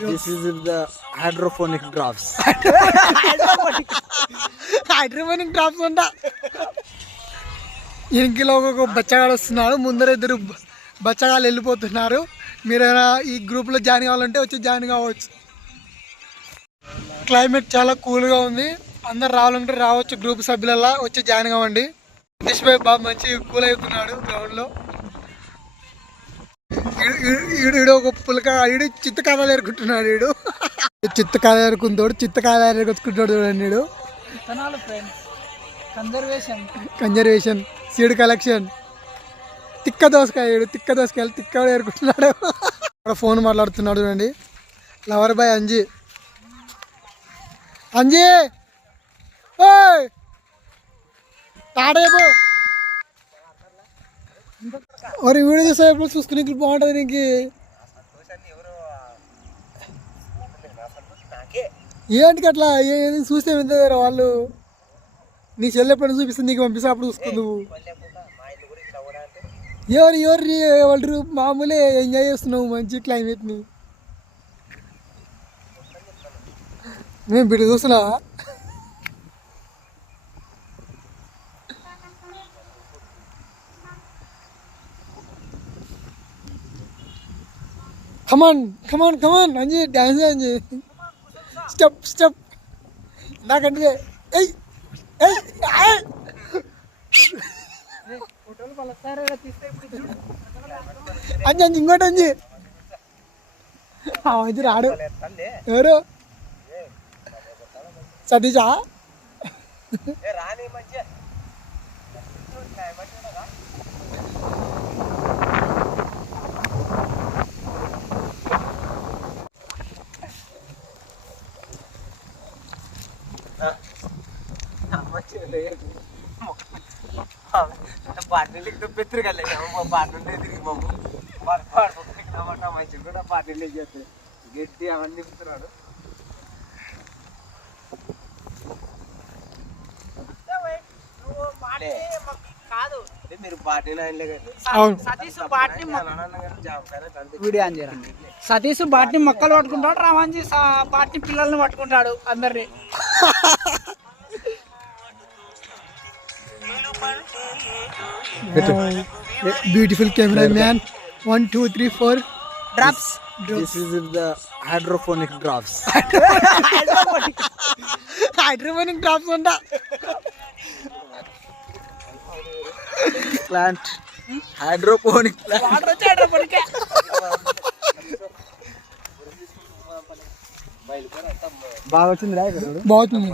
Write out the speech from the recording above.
This is the hydroponic drops. Hydroponic drops అంట. ఇంకిలో ఒక బచ్చగాడు వస్తున్నాడు, ముందర ఇద్దరు బచ్చగాళ్ళు వెళ్ళిపోతున్నారు. మీరైనా ఈ గ్రూప్లో జాయిన్ కావాలంటే వచ్చి జాయిన్ కావచ్చు. క్లైమేట్ చాలా కూల్గా ఉంది, అందరు రావాలంటే రావచ్చు. గ్రూప్ సభ్యులలా వచ్చి జాయిన్ కావండి. సతీష్ భాయ్ బాగా మంచి కూల్ అవుతున్నాడు గ్రౌండ్లో. ఈడు ఒక పులక, ఈడు చిత్త కాదాలు ఎరుకుంటున్నాడు. ఈడు చిత్త కాదా ఎరుకుంటాడు, చిత్త కాదా ఎరుకొచ్చుకుంటాడు. చూడండి ఈడు కన్జర్వేషన్ సీడ్ కలెక్షన్. తిక్క దోసకాయ, ఈడు తిక్క దోసకాయలు తిక్క ఎరుకుంటున్నాడు. ఫోన్ మాట్లాడుతున్నాడు చూడండి. Lover boy Anji. అంజీ తాడేపు మరి వీడియో చూసా ఎప్పుడు చూసుకునే బాగుంటుంది నీకు. ఏంటికి అట్లా ఏది చూస్తే ఎంత వాళ్ళు నీ సెల్ ఎప్పుడైనా చూపిస్తే నీకు పంపిస్తే అప్పుడు చూసుకుని నువ్వు. ఎవరు మామూలే ఎంజాయ్ చేస్తున్నావు మంచి క్లైమేట్ని. మేము బిడ్డ చూస్తున్నావా? కమాన్ అంజీ, డాన్స్ అంజీ. స్టెప్ నాకంటే అంజీ ఇంకోటి అంజీ. అంజీ రాడు. ఎవరు సతీషా? పార్టీలకు పెత్తరు కదా పార్టీ తిరిగి బాబు మంచి కూడా పార్టీలు చేస్తాయి. గట్టి అవన్నీ తిప్పుతున్నాడు. మీరు పార్టీ సతీష్ బాట్ని మొక్కలు పట్టుకుంటాడు, రామాంజీ బాట్ని పిల్లల్ని పట్టుకుంటాడు అందరినీ. Beautiful camera man. 1 2 3 4 drops. This is the hydroponic drops. Hydroponic drops అంట. Plant hydroponic plant. బాగా వచ్చింది రా. బాగుంది.